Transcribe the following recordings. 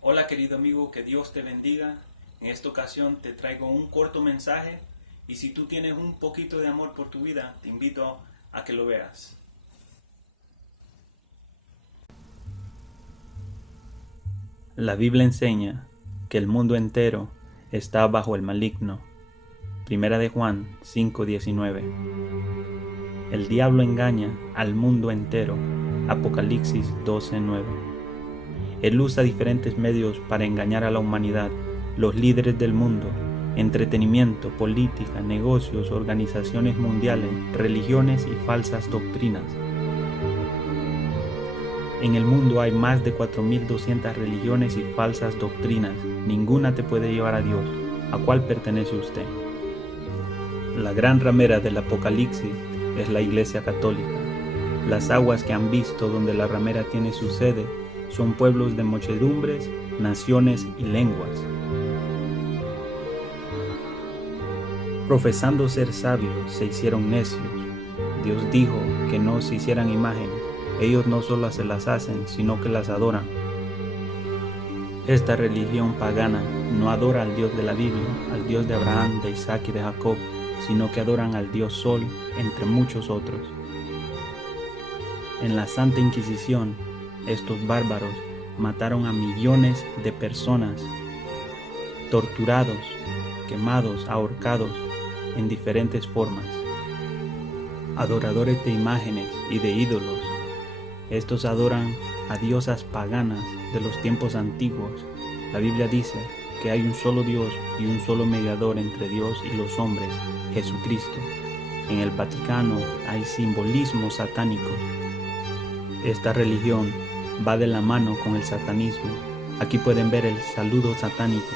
Hola querido amigo, que Dios te bendiga. En esta ocasión te traigo un corto mensaje y si tú tienes un poquito de amor por tu vida, te invito a que lo veas. La Biblia enseña que el mundo entero está bajo el maligno. Primera de Juan 5:19. El diablo engaña al mundo entero. Apocalipsis 12:9. Él usa diferentes medios para engañar a la humanidad, los líderes del mundo, entretenimiento, política, negocios, organizaciones mundiales, religiones y falsas doctrinas. En el mundo hay más de 4.200 religiones y falsas doctrinas. Ninguna te puede llevar a Dios. ¿A cuál pertenece usted? La gran ramera del Apocalipsis es la Iglesia Católica. Las aguas que han visto donde la ramera tiene su sede son pueblos de muchedumbres, naciones y lenguas. Profesando ser sabios, se hicieron necios. Dios dijo que no se hicieran imágenes. Ellos no solo se las hacen, sino que las adoran. Esta religión pagana no adora al Dios de la Biblia, al Dios de Abraham, de Isaac y de Jacob, sino que adoran al Dios Sol, entre muchos otros. En la Santa Inquisición, estos bárbaros mataron a millones de personas, torturados, quemados, ahorcados, en diferentes formas. Adoradores de imágenes y de ídolos. Estos adoran a diosas paganas de los tiempos antiguos. La Biblia dice que hay un solo Dios y un solo mediador entre Dios y los hombres, Jesucristo. En el Vaticano hay simbolismo satánico. Esta religión va de la mano con el satanismo. Aquí pueden ver el saludo satánico.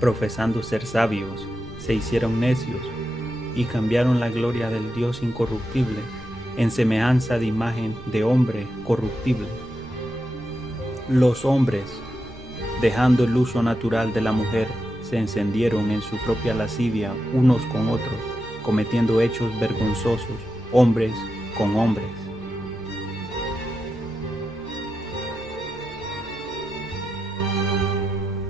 Profesando ser sabios, se hicieron necios y cambiaron la gloria del Dios incorruptible en semejanza de imagen de hombre corruptible. Los hombres, dejando el uso natural de la mujer, se encendieron en su propia lascivia unos con otros, cometiendo hechos vergonzosos, hombres con hombres.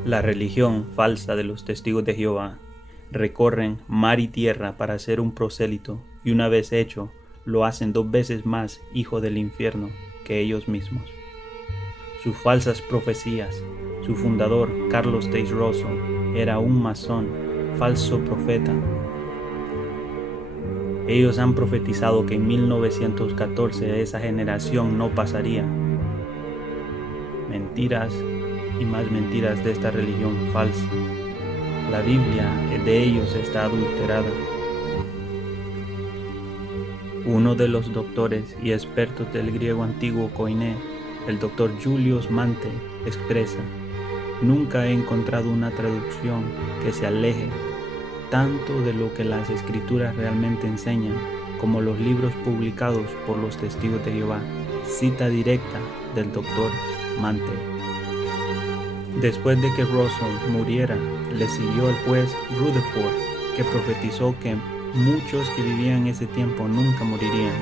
La religión falsa de los testigos de Jehová recorren mar y tierra para ser un prosélito y una vez hecho, lo hacen 2 veces más hijo del infierno que ellos mismos. Sus falsas profecías. Su fundador, Carlos Taze Russell, era un masón, falso profeta. Ellos han profetizado que en 1914 esa generación no pasaría. Mentiras y más mentiras de esta religión falsa. La Biblia de ellos está adulterada. Uno de los doctores y expertos del griego antiguo Koiné, el doctor Julius Mante, expresa: nunca he encontrado una traducción que se aleje tanto de lo que las escrituras realmente enseñan como los libros publicados por los testigos de Jehová. Cita directa del doctor Mante. Después de que Russell muriera, le siguió el juez Rutherford, que profetizó que muchos que vivían en ese tiempo nunca morirían.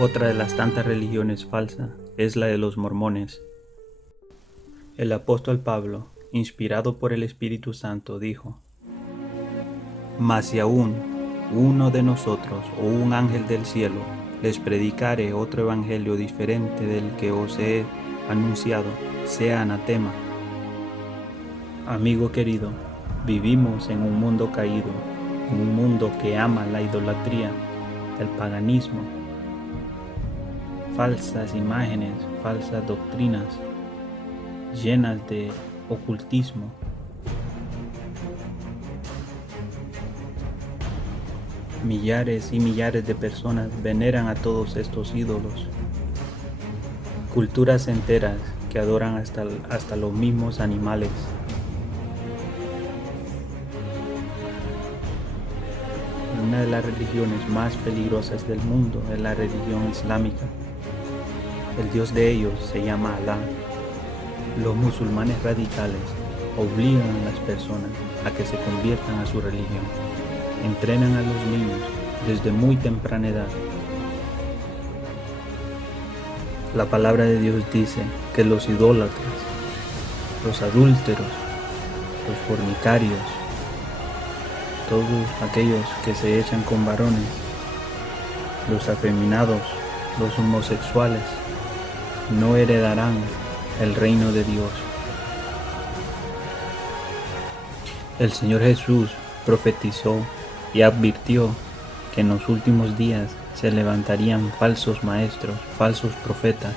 Otra de las tantas religiones falsas es la de los mormones. El apóstol Pablo, inspirado por el Espíritu Santo, dijo: mas si aún uno de nosotros o un ángel del cielo les predicare otro evangelio diferente del que os he anunciado, sea anatema. Amigo querido, vivimos en un mundo caído, en un mundo que ama la idolatría, el paganismo, falsas imágenes, falsas doctrinas, llenas de ocultismo. Millares y millares de personas veneran a todos estos ídolos. Culturas enteras que adoran hasta los mismos animales. Una de las religiones más peligrosas del mundo es la religión islámica. El dios de ellos se llama Alá. Los musulmanes radicales obligan a las personas a que se conviertan a su religión. Entrenan a los niños desde muy temprana edad. La palabra de Dios dice que los idólatras, los adúlteros, los fornicarios, todos aquellos que se echan con varones, los afeminados, los homosexuales, no heredarán el reino de Dios. El Señor Jesús profetizó y advirtió que en los últimos días se levantarían falsos maestros, falsos profetas.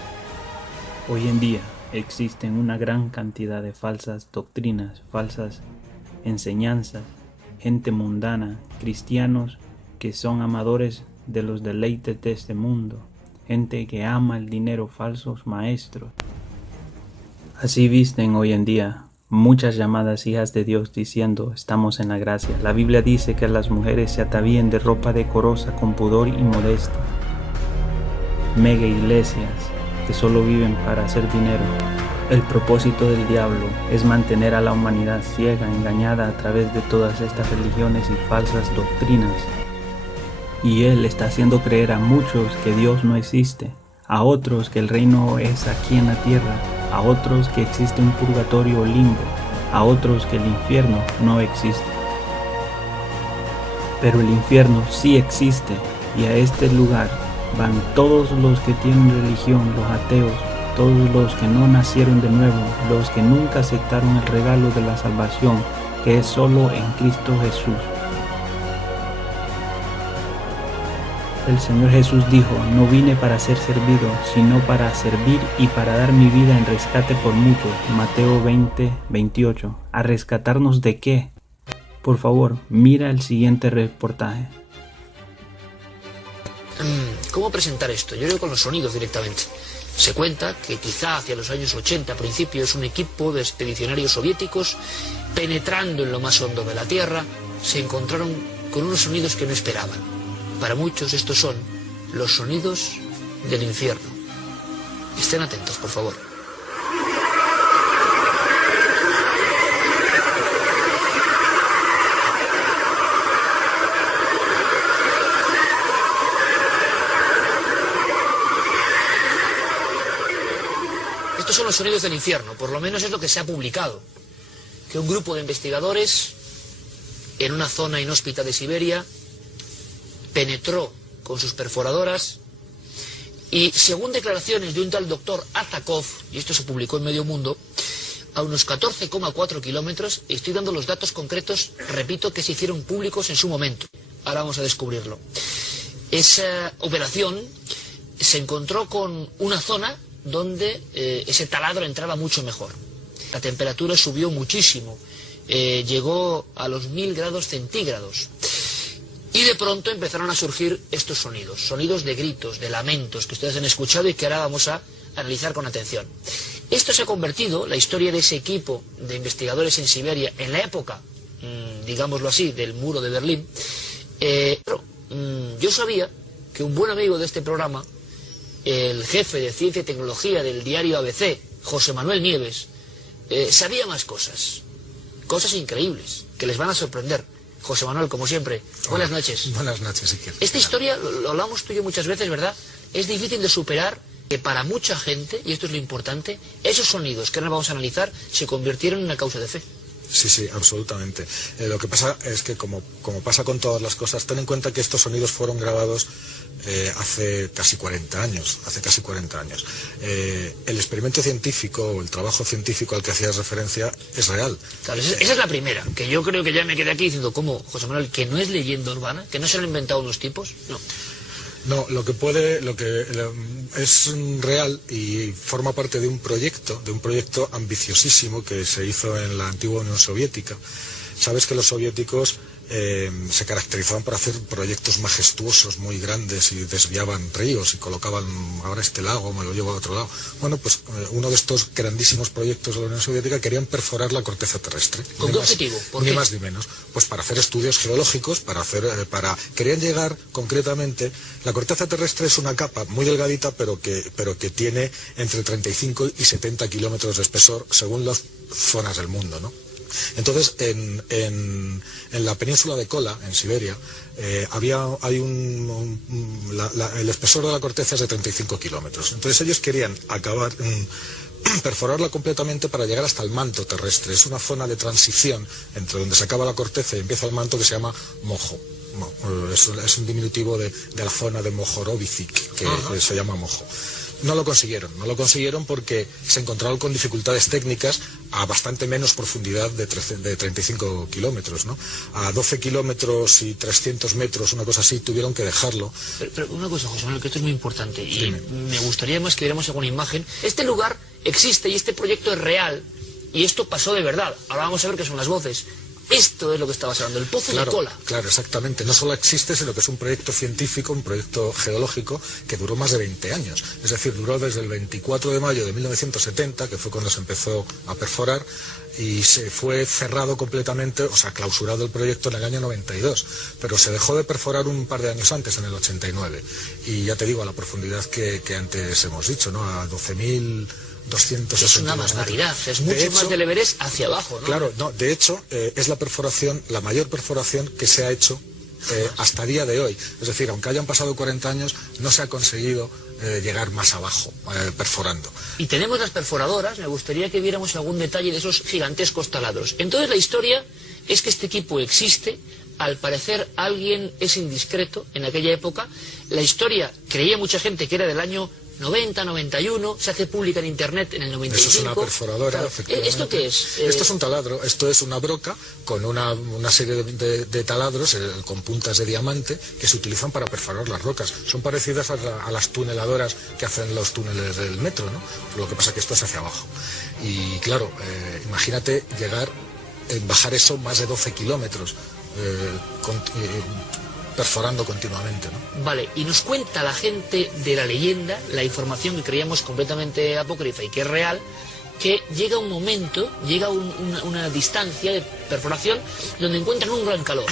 Hoy en día existen una gran cantidad de falsas doctrinas, falsas enseñanzas, gente mundana, cristianos que son amadores de los deleites de este mundo, gente que ama el dinero, falsos maestros. Así visten hoy en día muchas llamadas hijas de Dios diciendo estamos en la gracia. La Biblia dice que las mujeres se atavíen de ropa decorosa con pudor y modestia. Mega iglesias que solo viven para hacer dinero. El propósito del diablo es mantener a la humanidad ciega, engañada a través de todas estas religiones y falsas doctrinas. Y él está haciendo creer a muchos que Dios no existe, a otros que el reino es aquí en la tierra, a otros que existe un purgatorio o limbo, a otros que el infierno no existe. Pero el infierno sí existe y a este lugar van todos los que tienen religión, los ateos, todos los que no nacieron de nuevo, los que nunca aceptaron el regalo de la salvación, que es solo en Cristo Jesús. El Señor Jesús dijo, no vine para ser servido, sino para servir y para dar mi vida en rescate por muchos. Mateo 20:28. ¿A rescatarnos de qué? Por favor, mira el siguiente reportaje. ¿Cómo presentar esto? Yo creo con los sonidos directamente. Se cuenta que quizá hacia los años 80, a principios, un equipo de expedicionarios soviéticos, penetrando en lo más hondo de la Tierra, se encontraron con unos sonidos que no esperaban. Para muchos estos son los sonidos del infierno. Estén atentos, por favor. Estos son los sonidos del infierno, por lo menos es lo que se ha publicado. Que un grupo de investigadores en una zona inhóspita de Siberia penetró con sus perforadoras y, según declaraciones de un tal doctor Atakov, y esto se publicó en Medio Mundo, a unos 14,4 kilómetros, estoy dando los datos concretos, repito, que se hicieron públicos en su momento. Ahora vamos a descubrirlo. Esa operación se encontró con una zona donde ese taladro entraba mucho mejor. La temperatura subió muchísimo, llegó a los 1000 grados centígrados. Y de pronto empezaron a surgir estos sonidos, sonidos de gritos, de lamentos que ustedes han escuchado y que ahora vamos a analizar con atención. Esto se ha convertido, la historia de ese equipo de investigadores en Siberia, en la época, digámoslo así, del muro de Berlín. Yo sabía que un buen amigo de este programa, el jefe de Ciencia y Tecnología del diario ABC, José Manuel Nieves, sabía más cosas, cosas increíbles, que les van a sorprender. José Manuel, como siempre, buenas noches. Buenas noches, Iker. Esta historia, lo hablamos tú y yo muchas veces, ¿verdad? Es difícil de superar, que para mucha gente, y esto es lo importante, esos sonidos que ahora vamos a analizar se convirtieron en una causa de fe. Sí, absolutamente. Lo que pasa es que, como pasa con todas las cosas, ten en cuenta que estos sonidos fueron grabados hace casi 40 años. El experimento científico o el trabajo científico al que hacías referencia es real. Claro, esa es la primera, que yo creo que ya me quedé aquí diciendo, ¿cómo, José Manuel, que no es leyenda urbana? ¿Que no se lo han inventado unos tipos? No, lo que es real y forma parte de un proyecto ambiciosísimo que se hizo en la antigua Unión Soviética. Sabes que los soviéticos se caracterizaban por hacer proyectos majestuosos, muy grandes, y desviaban ríos y colocaban, ahora este lago me lo llevo a otro lado. Bueno, pues uno de estos grandísimos proyectos de la Unión Soviética querían perforar la corteza terrestre. ¿Con qué objetivo? Ni más ni menos. Pues para hacer estudios geológicos, querían llegar concretamente. La corteza terrestre es una capa muy delgadita, pero que tiene entre 35 y 70 kilómetros de espesor según las zonas del mundo, ¿no? Entonces, en la península de Kola, en Siberia, el espesor de la corteza es de 35 kilómetros. Entonces ellos querían perforarla completamente para llegar hasta el manto terrestre. Es una zona de transición entre donde se acaba la corteza y empieza el manto, que se llama Mojo. Es un diminutivo de la zona de Mohorovicic, que se llama Mojo. No lo consiguieron porque se encontraron con dificultades técnicas a bastante menos profundidad de 35 kilómetros, ¿no? A 12 kilómetros y 300 metros, una cosa así, tuvieron que dejarlo. Pero una cosa, José Manuel, que esto es muy importante, y Dime. me gustaría más que viéramos alguna imagen. Este lugar existe y este proyecto es real, y esto pasó de verdad. Ahora vamos a ver qué son las voces. Esto es lo que estabas hablando, el pozo de Kola. Claro, exactamente. No solo existe, sino que es un proyecto científico, un proyecto geológico que duró más de 20 años. Es decir, duró desde el 24 de mayo de 1970, que fue cuando se empezó a perforar, y se fue cerrado completamente, o sea, clausurado el proyecto en el año 92. Pero se dejó de perforar un par de años antes, en el 89. Y ya te digo, a la profundidad que antes hemos dicho, ¿no? A 12.260 Es una barbaridad, es mucho más del Everest hacia abajo, ¿no? Claro, no, de hecho, es la mayor perforación que se ha hecho hasta día de hoy. Es decir, aunque hayan pasado 40 años, no se ha conseguido llegar más abajo, perforando. Y tenemos las perforadoras, me gustaría que viéramos algún detalle de esos gigantescos taladros. Entonces la historia es que este equipo existe, al parecer alguien es indiscreto en aquella época. La historia, creía mucha gente que era del año 90, 91, se hace pública en internet en el 95. Eso es una perforadora, claro. efectivamente. ¿Esto qué es? Esto es un taladro, esto es una broca con una serie de taladros con puntas de diamante que se utilizan para perforar las rocas. Son parecidas a las tuneladoras que hacen los túneles del metro, ¿no? Lo que pasa es que esto es hacia abajo. Y claro, imagínate bajar eso más de 12 kilómetros, perforando continuamente, ¿no? Vale, y nos cuenta la gente de la leyenda, la información que creíamos completamente apócrifa y que es real, que llega un momento, llega una distancia de perforación donde encuentran un gran calor.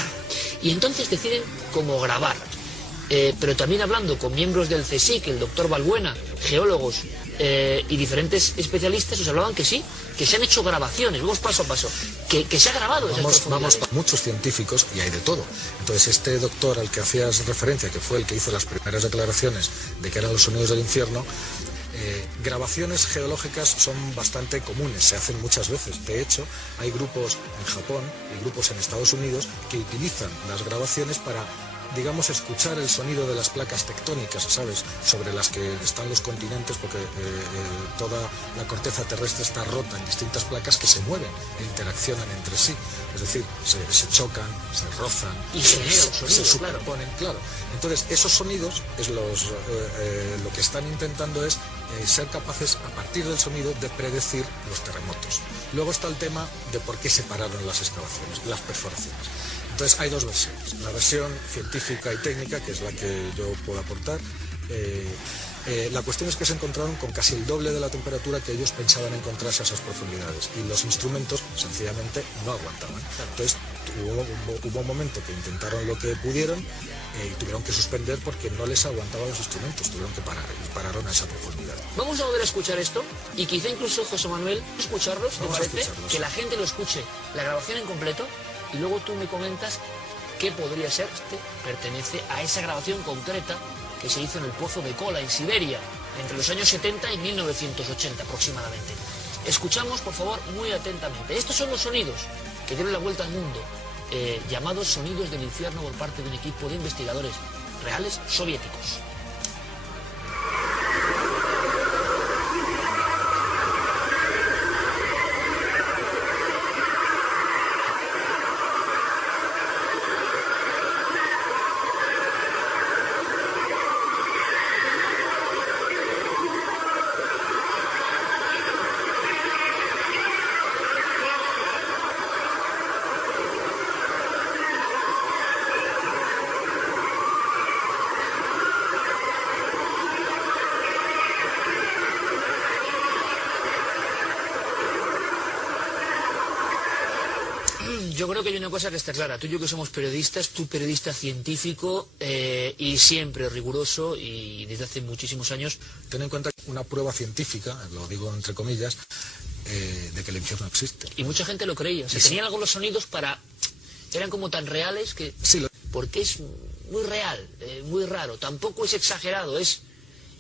Y entonces deciden cómo grabar. Pero también hablando con miembros del CSIC, el doctor Balbuena, geólogos y diferentes especialistas, os hablaban que sí, que se han hecho grabaciones, vamos paso a paso, que se ha grabado esas profundidades. Vamos, muchos científicos, y hay de todo. Entonces este doctor al que hacías referencia, que fue el que hizo las primeras declaraciones de que eran los sonidos del infierno, grabaciones geológicas son bastante comunes, se hacen muchas veces. De hecho, hay grupos en Japón y grupos en Estados Unidos que utilizan las grabaciones para, digamos, escuchar el sonido de las placas tectónicas, ¿sabes?, sobre las que están los continentes, porque toda la corteza terrestre está rota en distintas placas que se mueven e interaccionan entre sí. Es decir, se chocan, se rozan, y se superponen, claro. Entonces, esos sonidos es lo que están intentando es ser capaces, a partir del sonido, de predecir los terremotos. Luego está el tema de por qué se pararon las excavaciones, las perforaciones. Entonces hay dos versiones, la versión científica y técnica, que es la que yo puedo aportar. La cuestión es que se encontraron con casi el doble de la temperatura que ellos pensaban encontrarse a esas profundidades, y los instrumentos sencillamente no aguantaban. Entonces hubo un momento que intentaron lo que pudieron y tuvieron que suspender porque no les aguantaban los instrumentos, tuvieron que parar, y pararon a esa profundidad. Vamos a volver a escuchar esto y quizá incluso, José Manuel, escucharlos, ¿te parece? Que la gente lo escuche, la grabación en completo, y luego tú me comentas qué podría ser. Pertenece a esa grabación concreta que se hizo en el pozo de Kola, en Siberia, entre los años 70 y 1980 aproximadamente. Escuchamos, por favor, muy atentamente. Estos son los sonidos que dieron la vuelta al mundo, llamados sonidos del infierno por parte de un equipo de investigadores reales soviéticos. Yo creo que hay una cosa que está clara. Tú y yo que somos periodistas, tú periodista científico y siempre riguroso y desde hace muchísimos años. Ten en cuenta que una prueba científica, lo digo entre comillas, de que el infierno existe. Y mucha gente lo creía. Se tenían algunos sonidos eran como tan reales que... Sí, porque es muy real, muy raro. Tampoco es exagerado, es...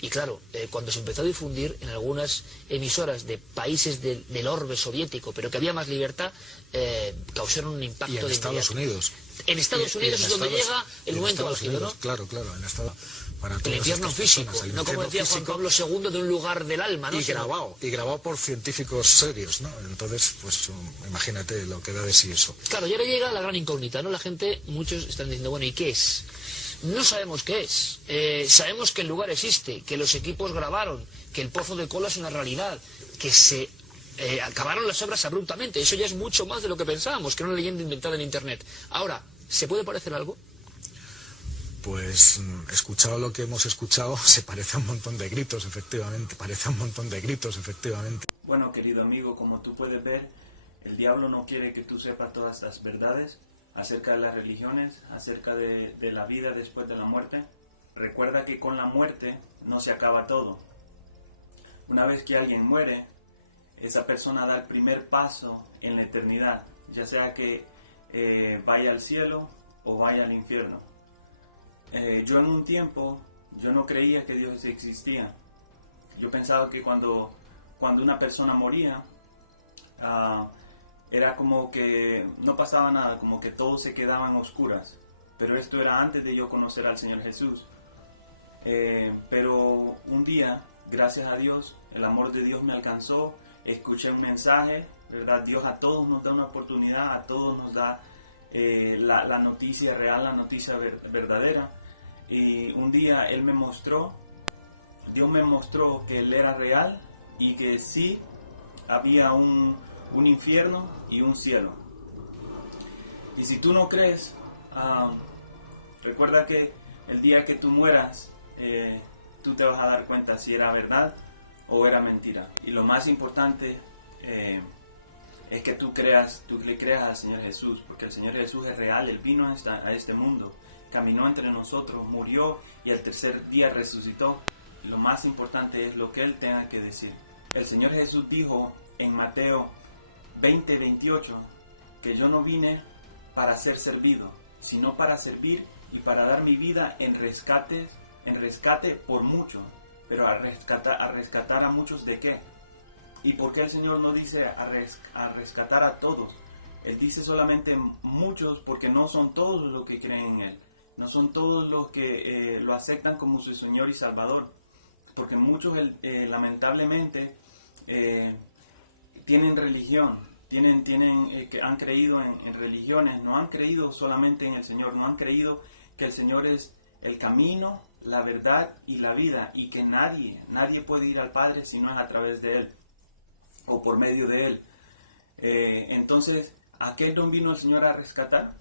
Y claro, cuando se empezó a difundir en algunas emisoras de países del orbe soviético, pero que había más libertad, causaron un impacto y en Estados Unidos. En Estados Unidos es donde llega el momento álgido, ¿no? Claro, en Estados para el infierno físico, no como decía Juan Pablo II, de un lugar del alma, ¿no? Y grabado por científicos serios, ¿no? Entonces, pues imagínate lo que da de sí eso. Claro, y ahora llega la gran incógnita, ¿no? La gente, muchos están diciendo, bueno, ¿y qué es? No sabemos qué es. Sabemos que el lugar existe, que los equipos grabaron, que el Pozo de Cola es una realidad, que se acabaron las obras abruptamente. Eso ya es mucho más de lo que pensábamos, que era una leyenda inventada en Internet. Ahora, ¿se puede parecer algo? Pues escuchado lo que hemos escuchado, se parece a un montón de gritos, efectivamente. Bueno, querido amigo, como tú puedes ver, el diablo no quiere que tú sepas todas estas verdades acerca de las religiones, acerca de la vida después de la muerte. Recuerda que con la muerte no se acaba todo. Una vez que alguien muere, esa persona da el primer paso en la eternidad, ya sea que vaya al cielo o vaya al infierno. Yo en un tiempo, yo no creía que Dios existía. Yo pensaba que cuando una persona moría, era como que no pasaba nada, como que todo se quedaba en oscuras. Pero esto era antes de yo conocer al Señor Jesús. Pero un día, gracias a Dios, el amor de Dios me alcanzó. Escuché un mensaje, ¿verdad? Dios a todos nos da una oportunidad, a todos nos da la noticia real, la noticia verdadera. Y un día Dios me mostró que Él era real y que sí había un infierno y un cielo. Y si tú no crees, recuerda que el día que tú mueras, tú te vas a dar cuenta si era verdad o era mentira. Y lo más importante es que tú le creas al Señor Jesús, porque el Señor Jesús es real. Él vino a este mundo, caminó entre nosotros, murió y al tercer día resucitó. Y lo más importante es lo que Él tenga que decir. El Señor Jesús dijo en Mateo 20:28 que yo no vine para ser servido, sino para servir y para dar mi vida en rescate por muchos. Pero a rescatar a muchos, ¿de qué? ¿Y por qué el Señor no dice a rescatar a todos? Él dice solamente muchos, porque no son todos los que creen en Él. No son todos los que lo aceptan como su Señor y Salvador. Porque muchos lamentablemente tienen religión, que han creído en religiones, no han creído solamente en el Señor, no han creído que el Señor es el camino, la verdad y la vida, y que nadie puede ir al Padre si no es a través de Él o por medio de Él. Entonces, ¿a qué nos vino el Señor a rescatar?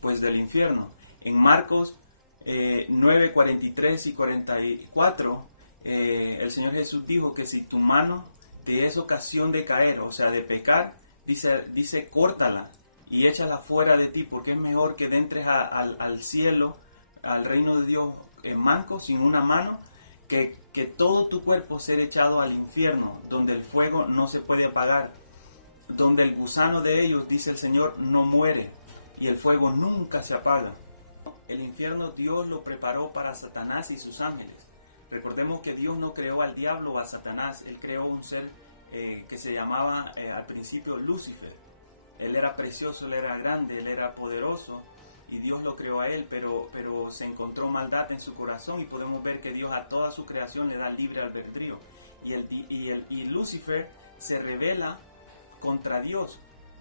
Pues del infierno. En Marcos 9, 43 y 44, el Señor Jesús dijo que si tu mano te es ocasión de caer, o sea, de pecar, dice córtala y échala fuera de ti, porque es mejor que entres al cielo, al reino de Dios manco, sin una mano, que todo tu cuerpo ser echado al infierno, donde el fuego no se puede apagar, donde el gusano de ellos, dice el Señor, no muere y el fuego nunca se apaga. El infierno Dios lo preparó para Satanás y sus ángeles. Recordemos que Dios no creó al diablo o a Satanás. Él creó un ser que se llamaba al principio Lucifer. Él era precioso, él era grande, él era poderoso y Dios lo creó a él, pero se encontró maldad en su corazón y podemos ver que Dios a toda su creación le da libre albedrío. Y Lucifer se rebela contra Dios,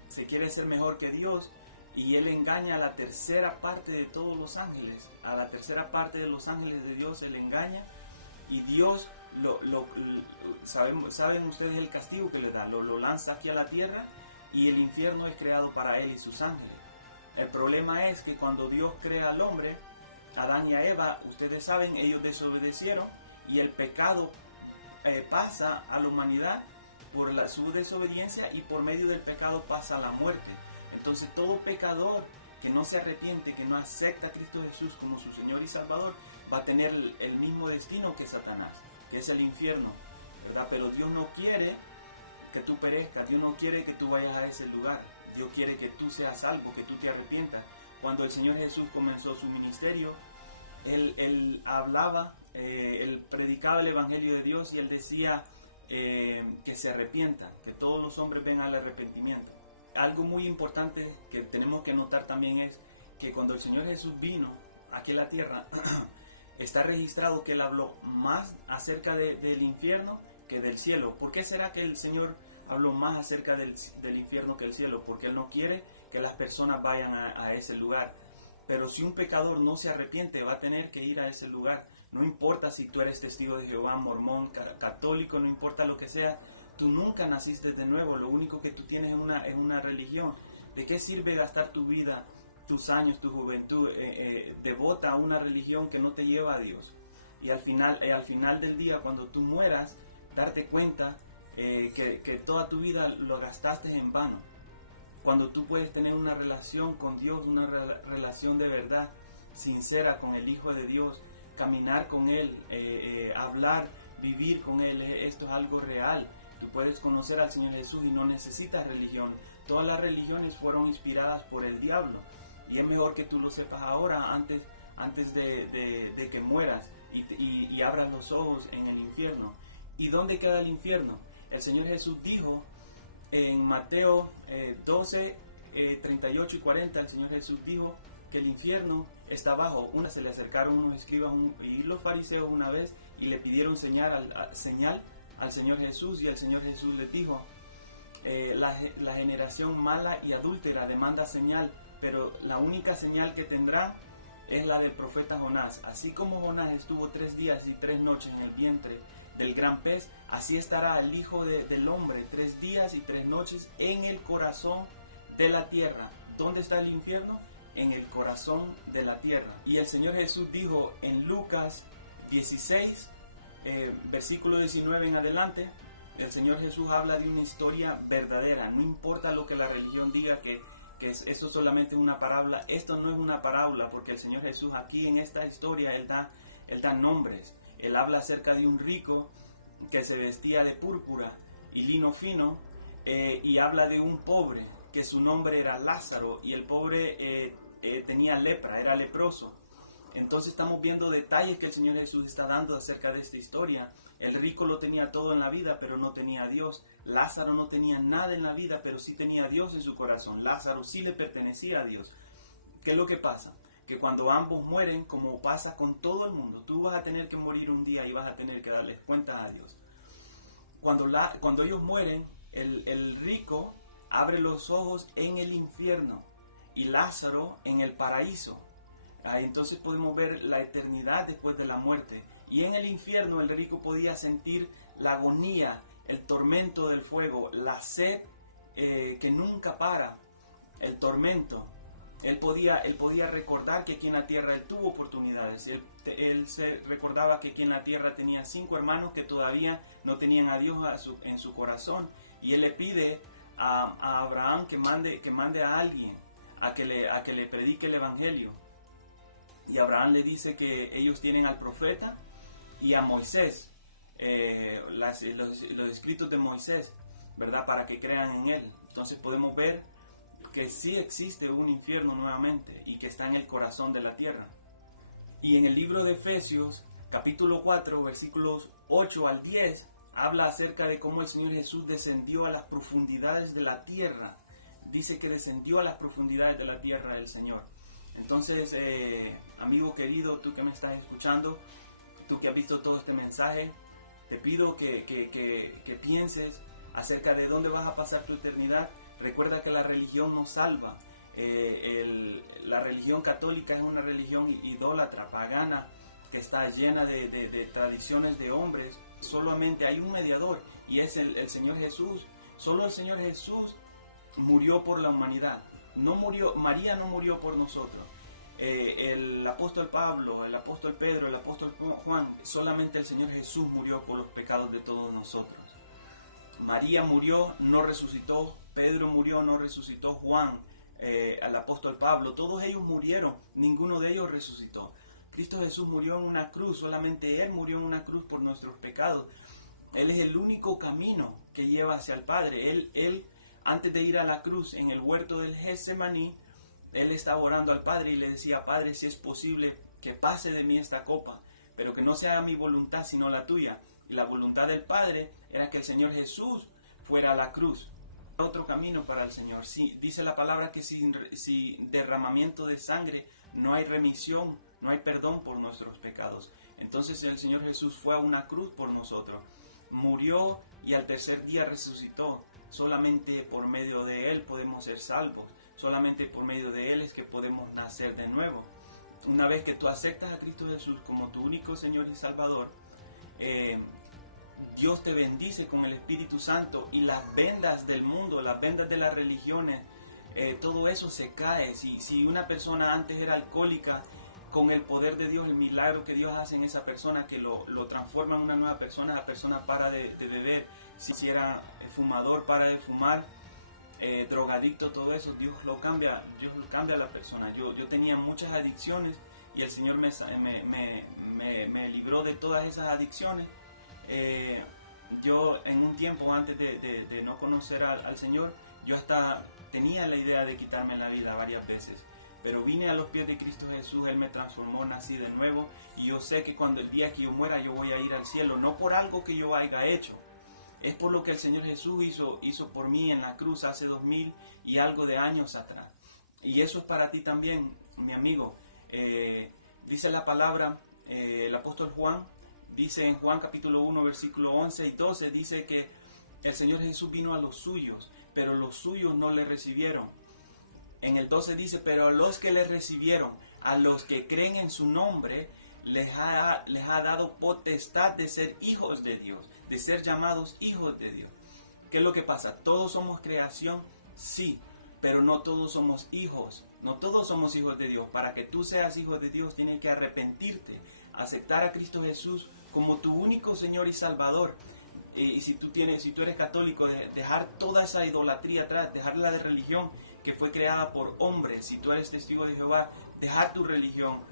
se quiere ser mejor que Dios. Y él engaña a la tercera parte de todos los ángeles. A la tercera parte de los ángeles de Dios él engaña. Y Dios, saben ustedes el castigo que le da. Lo lanza aquí a la tierra. Y el infierno es creado para él y sus ángeles. El problema es que cuando Dios crea al hombre, Adán y a Eva, ustedes saben, ellos desobedecieron. Y el pecado pasa a la humanidad por su desobediencia. Y por medio del pecado pasa la muerte. Entonces todo pecador que no se arrepiente, que no acepta a Cristo Jesús como su Señor y Salvador, va a tener el mismo destino que Satanás, que es el infierno, ¿verdad? Pero Dios no quiere que tú perezcas. Dios no quiere que tú vayas a ese lugar. Dios quiere que tú seas salvo, que tú te arrepientas. Cuando el Señor Jesús comenzó su ministerio, Él hablaba, Él predicaba el Evangelio de Dios y Él decía que se arrepientan, que todos los hombres vengan al arrepentimiento. Algo muy importante que tenemos que notar también es que cuando el Señor Jesús vino aquí a la tierra, está registrado que Él habló más acerca del infierno que del cielo. ¿Por qué será que el Señor habló más acerca del infierno que del cielo? Porque Él no quiere que las personas vayan a ese lugar. Pero si un pecador no se arrepiente, va a tener que ir a ese lugar. No importa si tú eres testigo de Jehová, mormón, católico, no importa lo que sea. Tú nunca naciste de nuevo. Lo único que tú tienes es una religión. ¿De qué sirve gastar tu vida, tus años, tu juventud devota a una religión que no te lleva a Dios? Y al final del día, cuando tú mueras, darte cuenta que toda tu vida lo gastaste en vano. Cuando tú puedes tener una relación con Dios, una relación de verdad, sincera con el Hijo de Dios, caminar con Él, hablar, vivir con Él, esto es algo real. Tú puedes conocer al Señor Jesús y no necesitas religión. Todas las religiones fueron inspiradas por el diablo. Y es mejor que tú lo sepas ahora, antes de que mueras y abras los ojos en el infierno. ¿Y dónde queda el infierno? El Señor Jesús dijo en Mateo 12, 38 y 40, el Señor Jesús dijo que el infierno está abajo. Se le acercaron unos escribas y los fariseos una vez y le pidieron señal al Señor Jesús, y el Señor Jesús les dijo, la generación mala y adúltera demanda señal, pero la única señal que tendrá es la del profeta Jonás. Así como Jonás estuvo 3 días y 3 noches en el vientre del gran pez, así estará el Hijo del Hombre 3 días y 3 noches en el corazón de la tierra. ¿Dónde está el infierno? En el corazón de la tierra. Y el Señor Jesús dijo en Lucas 16, versículo 19 en adelante, el Señor Jesús habla de una historia verdadera. No importa lo que la religión diga que eso solamente es una parábola. Esto no es una parábola, porque el Señor Jesús aquí en esta historia Él da nombres. Él habla acerca de un rico que se vestía de púrpura y lino fino, y habla de un pobre que su nombre era Lázaro, y el pobre tenía lepra, era leproso. Entonces estamos viendo detalles que el Señor Jesús está dando acerca de esta historia. El rico lo tenía todo en la vida, pero no tenía a Dios. Lázaro no tenía nada en la vida, pero sí tenía a Dios en su corazón. Lázaro sí le pertenecía a Dios. ¿Qué es lo que pasa? Que cuando ambos mueren, como pasa con todo el mundo, tú vas a tener que morir un día y vas a tener que darles cuentas a Dios. Cuando ellos mueren, el rico abre los ojos en el infierno y Lázaro en el paraíso. Entonces podemos ver la eternidad después de la muerte. Y en el infierno el rico podía sentir la agonía, el tormento del fuego, la sed que nunca para, el tormento. Él podía recordar que aquí en la tierra él tuvo oportunidades. Él se recordaba que aquí en la tierra tenía 5 hermanos que todavía no tenían a Dios en su corazón. Y él le pide a Abraham que mande a alguien a que le predique el evangelio. Y Abraham le dice que ellos tienen al profeta y a Moisés, los escritos de Moisés, ¿verdad? Para que crean en él. Entonces podemos ver que sí existe un infierno nuevamente y que está en el corazón de la tierra. Y en el libro de Efesios, capítulo 4, versículos 8 al 10, habla acerca de cómo el Señor Jesús descendió a las profundidades de la tierra. Dice que descendió a las profundidades de la tierra el Señor. Entonces, amigo querido, tú que me estás escuchando, tú que has visto todo este mensaje, te pido que pienses acerca de dónde vas a pasar tu eternidad. Recuerda que la religión no salva. La religión católica es una religión idólatra, pagana, que está llena de tradiciones de hombres. Solamente hay un mediador y es el Señor Jesús. Solo el Señor Jesús murió por la humanidad. María no murió por nosotros. El apóstol Pablo, el apóstol Pedro, el apóstol Juan, solamente el Señor Jesús murió por los pecados de todos nosotros. María murió, no resucitó. Pedro murió, no resucitó. Juan, el apóstol Pablo, todos ellos murieron, ninguno de ellos resucitó. Cristo Jesús murió en una cruz, solamente Él murió en una cruz por nuestros pecados. Él es el único camino que lleva hacia el Padre. Él, antes de ir a la cruz en el huerto del Getsemaní, Él estaba orando al Padre y le decía: Padre, si es posible que pase de mí esta copa, pero que no se haga mi voluntad sino la tuya. Y la voluntad del Padre era que el Señor Jesús fuera a la cruz. Otro camino para el Señor. Sí, dice la palabra que sin derramamiento de sangre no hay remisión, no hay perdón por nuestros pecados. Entonces el Señor Jesús fue a una cruz por nosotros. Murió y al tercer día resucitó. Solamente por medio de Él podemos ser salvos. Solamente por medio de Él es que podemos nacer de nuevo. Una vez que tú aceptas a Cristo Jesús como tu único Señor y Salvador, Dios te bendice con el Espíritu Santo y las vendas del mundo, las vendas de las religiones, todo eso se cae. Si una persona antes era alcohólica, con el poder de Dios, el milagro que Dios hace en esa persona, que lo transforma en una nueva persona, esa persona para de beber. Si era fumador, para de fumar, drogadicto, todo eso, Dios lo cambia a la persona. Yo tenía muchas adicciones y el Señor me libró de todas esas adicciones. Yo en un tiempo antes de no conocer al Señor, yo hasta tenía la idea de quitarme la vida varias veces. Pero vine a los pies de Cristo Jesús, Él me transformó, nací de nuevo. Y yo sé que cuando el día que yo muera yo voy a ir al cielo, no por algo que yo haya hecho. Es por lo que el Señor Jesús hizo por mí en la cruz hace 2000 y algo de años atrás. Y eso es para ti también, mi amigo. Dice la palabra, el apóstol Juan, dice en Juan capítulo 1, versículo 11 y 12, dice que el Señor Jesús vino a los suyos, pero los suyos no le recibieron. En el 12 dice: pero a los que le recibieron, a los que creen en su nombre, les ha dado potestad de ser hijos de Dios, de ser llamados hijos de Dios. ¿Qué es lo que pasa? ¿Todos somos creación? Sí, pero no todos somos hijos. No todos somos hijos de Dios. Para que tú seas hijo de Dios, tienes que arrepentirte, aceptar a Cristo Jesús como tu único Señor y Salvador. Y si tú eres católico, dejar toda esa idolatría atrás, dejar la de religión que fue creada por hombres. Si tú eres testigo de Jehová, dejar tu religión.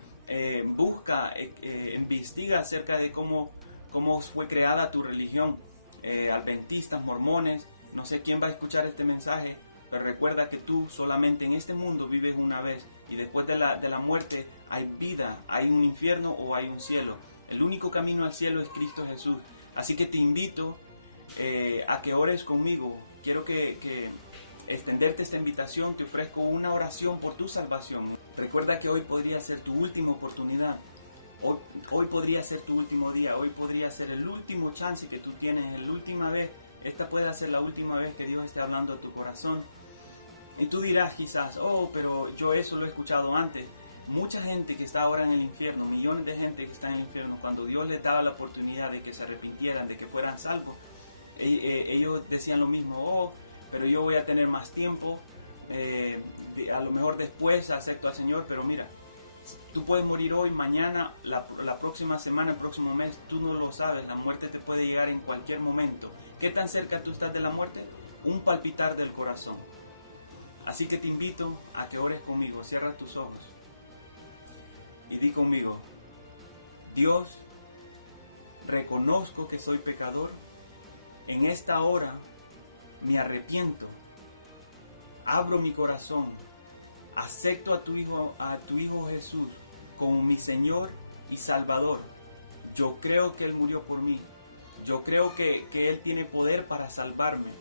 Busca, investiga acerca de cómo fue creada tu religión. Adventistas, mormones, no sé quién va a escuchar este mensaje, pero recuerda que tú solamente en este mundo vives una vez, y después de la muerte hay vida, hay un infierno o hay un cielo. El único camino al cielo es Cristo Jesús. Así que te invito a que ores conmigo. Quiero que extenderte esta invitación. Te ofrezco una oración por tu salvación. Recuerda que hoy podría ser tu última oportunidad. Hoy podría ser tu último día. Hoy podría ser el último chance que tú tienes, la última vez. Esta puede ser la última vez que Dios esté hablando a tu corazón. Y tú dirás quizás: oh, pero yo eso lo he escuchado antes. Mucha gente que está ahora en el infierno, millones de gente que está en el infierno, cuando Dios les daba la oportunidad de que se arrepintieran, de que fueran salvos, ellos decían lo mismo: oh, pero yo voy a tener más tiempo, a lo mejor después acepto al Señor. Pero mira, tú puedes morir hoy, mañana, la próxima semana, el próximo mes, tú no lo sabes. La muerte te puede llegar en cualquier momento. ¿Qué tan cerca tú estás de la muerte? Un palpitar del corazón. Así que te invito a que ores conmigo. Cierra tus ojos y di conmigo: Dios, reconozco que soy pecador. En esta hora me arrepiento. Abro mi corazón. Acepto a tu Hijo Jesús como mi Señor y Salvador. Yo creo que Él murió por mí. Yo creo que Él tiene poder para salvarme.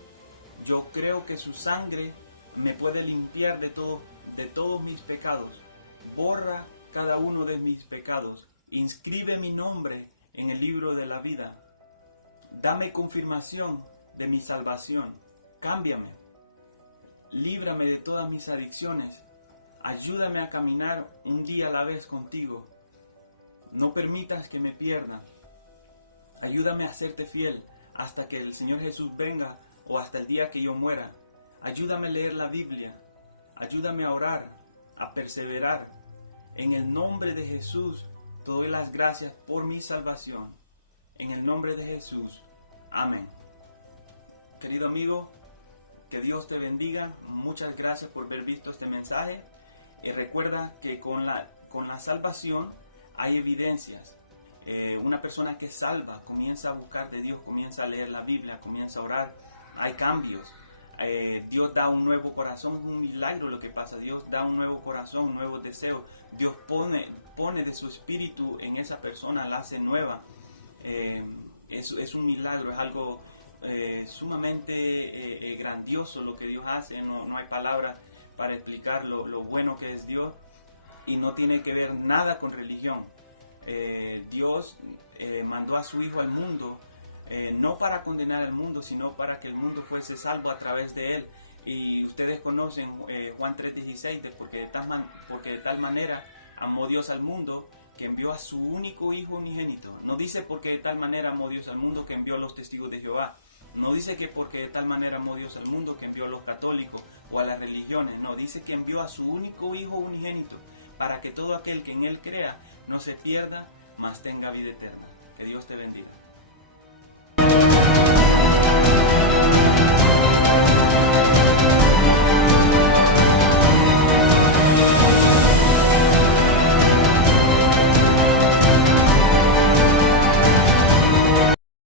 Yo creo que su sangre me puede limpiar de todos mis pecados. Borra cada uno de mis pecados. Inscribe mi nombre en el libro de la vida. Dame confirmación de mi salvación. Cámbiame. Líbrame de todas mis adicciones. Ayúdame a caminar un día a la vez contigo. No permitas que me pierda. Ayúdame a serte fiel hasta que el Señor Jesús venga o hasta el día que yo muera. Ayúdame a leer la Biblia. Ayúdame a orar, a perseverar. En el nombre de Jesús te doy las gracias por mi salvación. En el nombre de Jesús. Amén. Querido amigo, que Dios te bendiga. Muchas gracias por haber visto este mensaje. Y recuerda que con la salvación hay evidencias. Una persona que es salva comienza a buscar de Dios, comienza a leer la Biblia, comienza a orar, hay cambios. Dios da un nuevo corazón, es un milagro lo que pasa. Dios da un nuevo corazón, un nuevo deseo. Dios pone de su espíritu en esa persona, la hace nueva. Es un milagro, es algo sumamente grandioso lo que Dios hace. No hay palabras para explicar lo bueno que es Dios, y no tiene que ver nada con religión. Dios mandó a su Hijo al mundo, no para condenar al mundo, sino para que el mundo fuese salvo a través de él. Y ustedes conocen Juan 3:16, porque de tal manera amó Dios al mundo que envió a su único Hijo unigénito. No dice porque de tal manera amó Dios al mundo que envió a los testigos de Jehová. No dice que porque de tal manera amó Dios al mundo que envió a los católicos o a las religiones. No, dice que envió a su único Hijo unigénito, para que todo aquel que en él crea no se pierda, mas tenga vida eterna. Que Dios te bendiga.